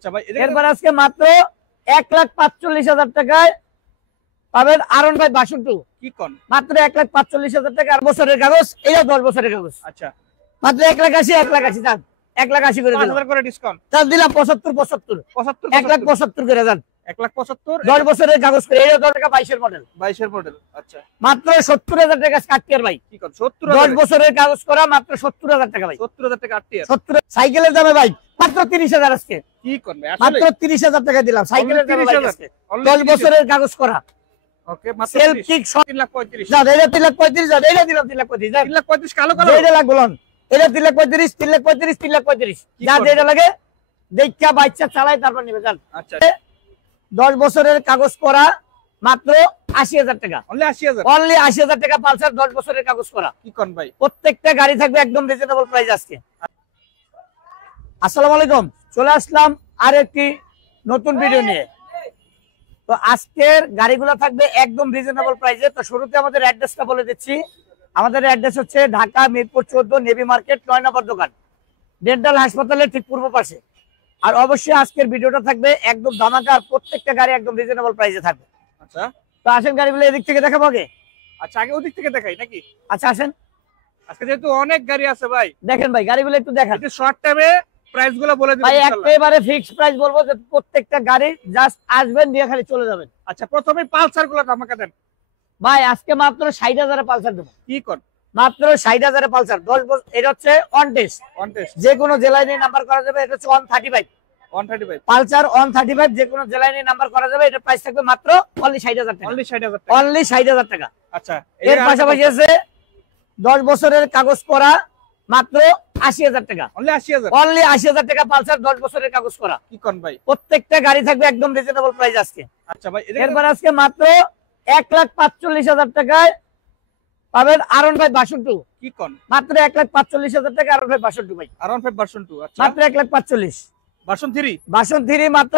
আচ্ছা ভাই, এরপর আজকে মাত্র 1,45,000 টাকায় পাবেন R1 5 ভার্সন 2। কি কোন? মাত্র 1,45,000 টাকা। 8 বছরের কাগজ, এটা 10 বছরের কাগজ। আচ্ছা মাত্র 1,80,000 যান, 1,80,000 করে দিলাম। 5,000 করে ডিসকাউন্ট তার দিলাম 75 1,75,000 করে যান। 1,75,000 10 বছরের কাগজ করে, এটা 10 টাকা 22 এর মডেল। 22 এর মডেল। আচ্ছা মাত্র 70,000 টাকা স্কার্টিয়ার ভাই। কি কোন? 70,000 10 বছরের কাগজ করা, মাত্র 70,000 টাকা ভাই। 70,000 টাকা আটটিয়ার। 70 সাইকেলের দামে ভাই মাত্র 30,000 আজকে। কি কোন ভাই? আসলে মাত্র 30,000 টাকা দিলাম সাইকেলের দামে ভাই আজকে। 10 বছরের কাগজ করা। ওকে মাত্র সেলফ কিক 3,35,000। যা এটা 3,35,000 যা এটা দিলাম 3,35,000 যা 3,35,000 কালো কালো। এটা লাগবে লোন, এটা 3,35,000 3,35,000 যা যেটা লাগে দেখা বাচ্চা চালায় তারপর নিবে যান। আচ্ছা 10 বছরের কাগজ করা, মাত্র 80,000 টাকা। অনলি 80,000। অনলি 80,000 টাকা পালসার 10 বছরের কাগজ করা। কি কোন ভাই? প্রত্যেকটা গাড়ি থাকবে একদম রিজনেবল প্রাইস আজকে। আসসালামু আলাইকুম, চলে আসলাম আর একটি নতুন ভিডিও নিয়ে। তো আজকের গাড়িগুলো থাকবে একদম রিজনেবল প্রাইসে। তো শুরুতে আমাদের অ্যাড্রেসটা বলে দিচ্ছি। আমাদের অ্যাড্রেস হচ্ছে ঢাকা মিরপুর 14 নেভি মার্কেট 9 নম্বর দোকান, ডেন্টাল হাসপাতালের ঠিক পূর্ব পাশে। আর অবশ্যই আজকের ভিডিওটা থাকবে একদম ধামাকা, আর প্রত্যেকটা গাড়ি একদম রিজনেবল প্রাইসে থাকবে। আচ্ছা তো আসেন গাড়িগুলো এদিক থেকে দেখাবো আগে। আচ্ছা আগে ওদিক থেকে দেখাই নাকি? আচ্ছা আসেন, আজকে যেহেতু অনেক গাড়ি আছে ভাই, দেখেন ভাই গাড়িগুলো একটু দেখান। একটু শর্ট টাইমে প্রাইস গুলো বলে দিন ভাই ইনশাআল্লাহ। একেবারে ফিক্সড প্রাইস বলবো যে প্রত্যেকটা গাড়ি জাস্ট আসবেন নিয়ে খালি চলে যাবেন। আচ্ছা প্রথমে পালসার গুলো আমাকে দেন ভাই আজকে মাত্র 60,000 পালসার দেবো। কি কোন? মাত্র 60,000 পালসার 10 বছর। এটা হচ্ছে অন টেস্ট, অন টেস্ট যে কোনো জেলায় নিয়ে নাম্বার করা যাবে। এটা হচ্ছে 135 135 পালসার 135, যে কোনো জেলায় নিয়ে নাম্বার করা যাবে। এটা প্রাইস থাকবে মাত্র অনলি 60,000 টাকা। অনলি 60,000 টাকা। অনলি 60,000 টাকা। আচ্ছা এর পাশাপাশি আছে 10 বছরের কাগজ করা, মাত্র 80,000 টাকা। অনলি 80,000। অনলি 80,000 টাকা পালসার 10 বছরের কাগজ করা। কি কোন ভাই? প্রত্যেকটা গাড়ি থাকবে একদম রিজনেবল প্রাইস আজকে। আচ্ছা ভাই এরপর আজকে মাত্র 1,45,000 টাকায় পাবেন R1 5 ভার্সন 2। কি কোন? মাত্র 1,45,000 টাকা R1 5 ভার্সন 2 ভাই। R1 5 version 2। আচ্ছা মাত্র 1,45,000। ভার্সন 3 ভার্সন 3 মাত্র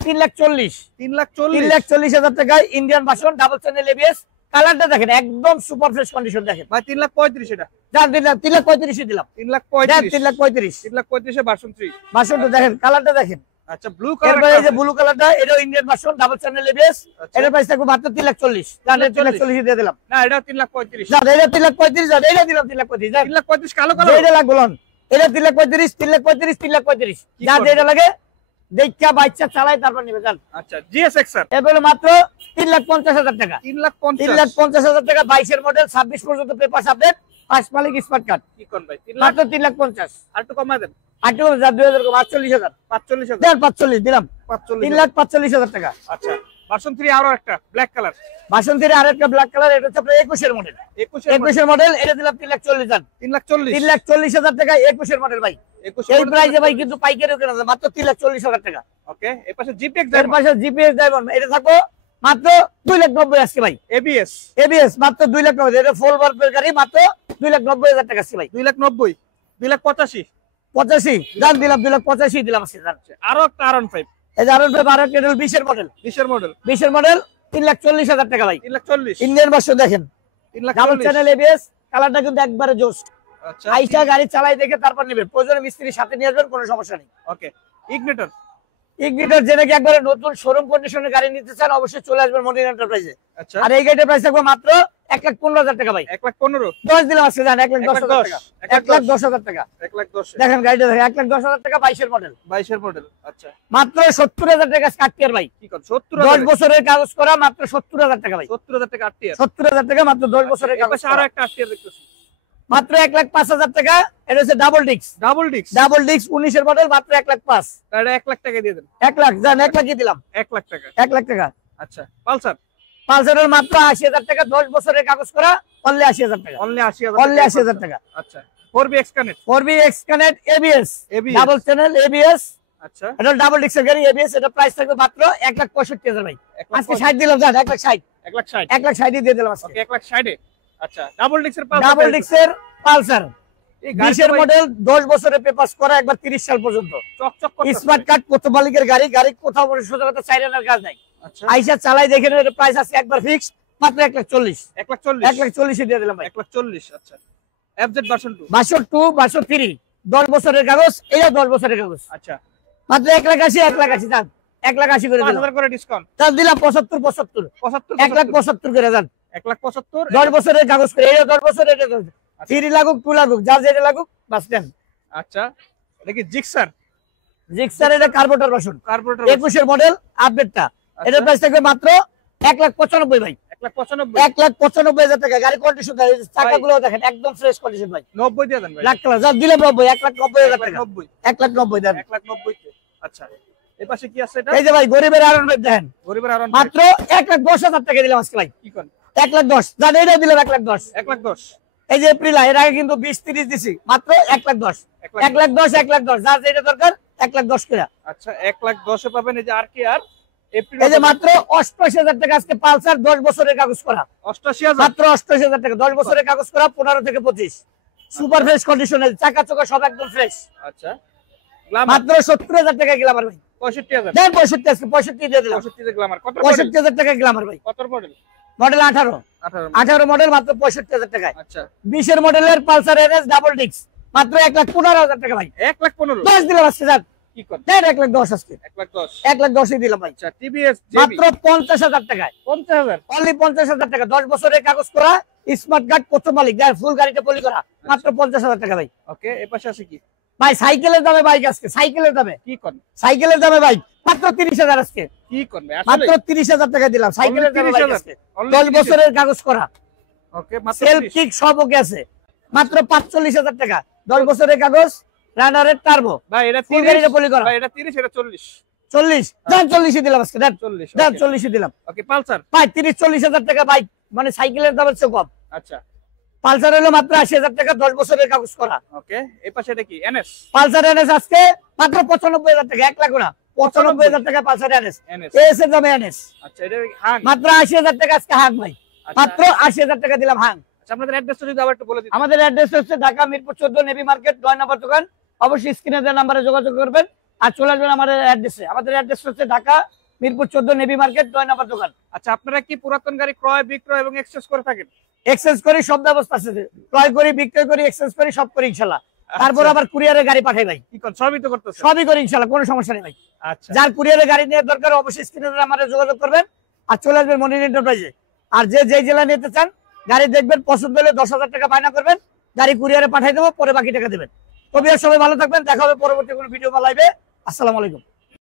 3,40,000। 3,40,000। 3,40,000 টাকায় Indian version, double channel ABS. কালারটা দেখেন একদম সুপার ফ্রেশ কন্ডিশন দেখেন ভাই 3,35,000 এটা। যার দিলাম 3,35,000 দিলাম। 3,35,000 3,35,000 3,35,000 ভার্সন 3। ভার্সন 2 দেখেন কালারটা দেখেন। আচ্ছা ব্লু কালার। এরপরে এই যে ব্লু কালারটা, এটা Indian version, double channel ABS. এটার প্রাইস থাকবে মাত্র 3,40,000। জানেন 3,40,000 দিয়ে দিলাম। না এটা 3,35,000। না এটা 3,35,000 এটা দিলাম 3,35,000। 3,35,000 কালো কালো। যেটা লাগবে লোন, এটা 3,35,000 3,35,000 যা যেটা লাগে দেখা বাচ্চা চালায় তারপর নিবে যান। আচ্ছা জিএসএক্সআর এবার মাত্র 3,50,000 টাকা। 3,50,000। 3,50,000 টাকা 22 এর মডেল, 26 পর্যন্ত পেপার আপডেট, পাঁচ মালিক স্মার্ট কার্ড। কি কোন ভাই? মাত্র 3,50,000। আর একটু কমায় দেন। 2,000 কম 48,000। 45,000। দেন 45 দিলাম। 45,000। 3,45,000 টাকা। আচ্ছা ভার্সন 3 আরো একটা ব্ল্যাক কালার। ভার্সন 3 আরেকটা ব্ল্যাক কালার, এটা হচ্ছে আপনার 21 এর মডেল। 21 এর মডেল, এটা দিলাম 3,40,000। 3,40,000। 3,40,000 টাকা 21 এর মডেল ভাই। 21 এই প্রাইসে ভাই কিন্তু পাইকারি কেনা যায় মাত্র 3,40,000 টাকা। ওকে এই পাশে জিপিএক্স এর ডায়মন্ড। পাশে জিপিএস ডায়মন্ড, এটা থাকবো মাত্র 2,90,000 আজকে ভাই। এবিএস এবিএস মাত্র 2,90,000। এটা ফুল বাম্পার গাড়ি, মাত্র 2,90,000 টাকা আজকে ভাই। 2,90,000 2,85,000। 85 দাম দিলাম, 2,85,000 দিলাম আজকে দাম। আরো একটা R1 5 এই যে আরন ভাই 20 এর মডেল। 20 এর মডেল। 20 এর মডেল 3,40,000 টাকা ভাই। 3,40,000। ইন্ডিয়ান ভার্সন দেখেন, ডাবল 3,40,000। চ্যানেল এবিএস, কালারটা কিন্তু একবারে জোস। আচ্ছা আইসা গাড়ি চালাই দেখে তারপর নেবেন, প্রয়োজনে মিস্ত্রির সাথে নিয়ে আসবেন, কোনো সমস্যা নেই। ওকে ইগনিটর। ইগনিটর যে নাকি একবারে নতুন শোরুম কন্ডিশনের গাড়ি নিতে চান, অবশ্যই চলে আসবেন মনির এন্টারপ্রাইজে। আচ্ছা আর এই গাড়িটার প্রাইস থাকবে মাত্র 1,15,000 টাকা ভাই। 1,15,000। 10 দিলাম আজকে জান 1,10,000 টাকা। 1,10,000 টাকা 1,10,000। দেখেন গাড়িটা দেখেন 1,10,000 টাকা 22 এর মডেল। 22 এর মডেল। আচ্ছা মাত্র 70,000 টাকা স্কার্টিয়ার ভাই। কি কোন? 10 70,000। বছরের কাগজ করা, মাত্র 70,000 টাকা ভাই। 70,000 টাকা আটটিয়ার। 70,000 টাকা মাত্র 10 বছরের এই কাগজ পাশে আরো করা। একটা আটটিয়ার দেখতেছি। মাত্র 1,05,000 টাকা। এটা হচ্ছে double disc. Double disc. Double disc 19 এর মডেল, মাত্র 1,05,000। এটা 1 লাখ টাকা দিয়ে দেন। 1 লাখ জান 1 লাখ দিলাম। 1 লাখ টাকা। 1 লাখ টাকা। আচ্ছা পালসার পালসারের মাত্র 80,000 টাকা, 10 বছরের কাগজ করা, অনলি 80,000 টাকা। অনলি 80,000। অনলি 80,000 টাকা। আচ্ছা 4BX connect. 4BX connect ABS, ABS double channel ABS. আচ্ছা এটা ডাবল ডিস্কের গাড়ি এবিএস। এটা প্রাইস থাকবে মাত্র 1,65,000 ভাই। আজকে 60 দিলাম জান 1,60,000। 1,60,000। 1,60,000 দিয়ে দিলাম আজকে। ওকে 1,60,000। আচ্ছা ডাবল ডিস্কের পালসার। ডাবল ডিস্কের পালসার এই 20 এর মডেল, 10 বছরের পেপারস করা, একবার 30 সাল পর্যন্ত চকচক করতেছে। স্মার্ট কার্ড, প্রথম মালিকের গাড়ি। গাড়ি কোথাও বসে সোজা কথা চাইরানার কাজ নাই। আচ্ছা আইসা চালাই দেখেন, এর প্রাইস আছে একবার ফিক্স মাত্র 1,40,000। 1,40,000। 1,40,000 দিয়ে দিলাম ভাই। 1,40,000। আচ্ছা FZ ভার্সন 2। ভার্সন 2 ভার্সন 3 10 বছরের কাগজ, এটা 10 বছরের কাগজ। আচ্ছা মাত্র 1,80,000 1,80,000 যান 1,80,000 করে দিলাম 5,000 করে ডিসকাউন্ট তার দিলাম 75 1,75,000 করে যান 1,75,000 10 বছরের কাগজ করে এটা 10 বছর এটা 3 লাগুক 2 লাগুক যা যেটা লাগুক বাস দেন। আচ্ছা এটা কি জিক্সার জিক্সার এটা কার্বোরেটর বাসন কার্বোরেটর 21 এর মডেল আপডেটটা এটার প্রাইস থাকবে মাত্র 1,95,000 ভাই 1,95,000 1,95,000 টাকা গাড়ি কন্ডিশন চাকাগুলো দেখেন একদম ফ্রেশ কন্ডিশন ভাই 90 দিয়ে দেন ভাই লাখ টাকা যা দিলাম 90 1,90,000 টাকা 90 1,90,000 দেন 1,90,000 আচ্ছা এই পাশে কি আছে এটা এই যে ভাই গরিবের আরন ভাই দেখেন গরিবের আরন মাত্র 1,10,000 টাকা দিলাম আজকে ভাই কি কোন 1,10,000 জান এটাও দিলাম 1,10,000 1,10,000 এই যে এপ্রিল এর আগে কিন্তু 20-30 দিছি মাত্র 1,10,000 1,10,000 যার যেটা দরকার 1,10,000 করে আচ্ছা 1,10,000 এ পাবেন এই যে RKR এপ্রিল এই যে মাত্র 88,000 টাকা আজকে পালসার 10 বছরের কাগজ করা 88,000 মাত্র 88,000 টাকা 10 বছরের কাগজ করা 15 থেকে 25 সুপার ফ্রেশ কন্ডিশনে চাকা চোকা সব একদম ফ্রেশ আচ্ছা গ্ল্যামার মাত্র 70,000 টাকা গ্ল্যামার ভাই 65,000 দেন 65 আজকে 65 দিয়ে দিলাম 65 তে গ্ল্যামার কত 65,000 টাকা গ্ল্যামার ভাই কত মডেল মডেল 18 18 মডেল মাত্র 65,000 টাকায় আচ্ছা 20 এর মডেলের পালসার এনএস ডাবল ডিস্ক মাত্র 1,15,000 টাকা ভাই 1,15,000 10 দিলাম আজকে যান কি কোন দেন 1,10,000 আজকে 1,10,000 1,10,000 দিলাম ভাই আচ্ছা টিভিএস জেবি মাত্র 50,000 টাকায় 50,000 অনলি 50,000 টাকা 10 বছরের কাগজ করা স্মার্ট কার্ড প্রথম মালিক যার ফুল গাড়িটা পলি করা মাত্র 50,000 টাকা ভাই ওকে এই পাশে আছে কি ভাই সাইকেলের দামে বাইক আজকে সাইকেলের দামে কি কোন সাইকেলের দামে বাইক মাত্র 30,000 আজকে কি কোন ভাই মাত্র আসলে 30,000 টাকা দিলাম সাইকেলের দামে বাইক 30,000 আজকে Only 10 30,000 বছরের কাগজ করা ওকে মাত্র সেলফ 30 কিক সব ওকে আছে মাত্র 45,000 টাকা 10 বছরের কাগজ রানারের টার্বো ভাই এটা ফুল 30 গাড়িটা পলি করা ভাই এটা 30 এটা 40 40 দেন 40 দিলাম আজকে দেন 40 দেন 40 দিলাম ওকে পালসার ভাই 30-40,000 টাকা বাইক মানে সাইকেলের দামের চেয়ে কম আচ্ছা পালসার হলো মাত্র 80,000 টাকা 10 বছরের কাগজ করা ওকে এই পাশে এটা কি এনএস পালসার এনএস আজকে মাত্র 95,000 টাকা 1 লাখ না 95,000 টাকা পালসার এনএস এনএস এস এর দামে এনএস আচ্ছা এটা হাং মাত্র 80,000 টাকা আজকে হাং ভাই আচ্ছা। মাত্র 80,000 টাকা দিলাম হাং আচ্ছা আপনাদের অ্যাড্রেসটা যদি আবার একটু বলে দিন আমাদের অ্যাড্রেস হচ্ছে ঢাকা মিরপুর 14 নেভি মার্কেট 9 নম্বর দোকান অবশ্যই স্ক্রিনে দেওয়া নম্বরে যোগাযোগ করবেন আর চলে আসবেন আমাদের অ্যাড্রেসে আমাদের অ্যাড্রেস হচ্ছে ঢাকা মিরপুর 14 নেভি মার্কেট 9 নম্বর দোকান আচ্ছা আপনারা কি পুরাতন গাড়ি ক্রয় বিক্রয় এবং এক্সচেঞ্জ করে থাকেন এক্সচেঞ্জ করি সব ব্যবস্থা আছে ক্রয় করি বিক্রয় করি এক্সচেঞ্জ করি সব করি ইনশাআল্লাহ তারপর আবার কুরিয়ারে গাড়ি পাঠাই ভাই কি কোন সবই তো করতেছেন সবই করি ইনশাআল্লাহ কোনো সমস্যা নেই ভাই আচ্ছা যার কুরিয়ারে গাড়ি নেওয়ার দরকার অবশ্যই স্ক্রিনে আমাদের যোগাযোগ করবেন আর চলে আসবেন মনির এন্টারপ্রাইজে আর যে যেই জেলা নিতে চান গাড়ি দেখবেন পছন্দ হলে 10,000 টাকা বায়না করবেন গাড়ি কুরিয়ারে পাঠিয়ে দেবো পরে বাকি টাকা দেবেন তবে সবাই ভালো থাকবেন দেখা হবে পরবর্তী কোনো ভিডিও বা লাইভে আসসালামু আলাইকুম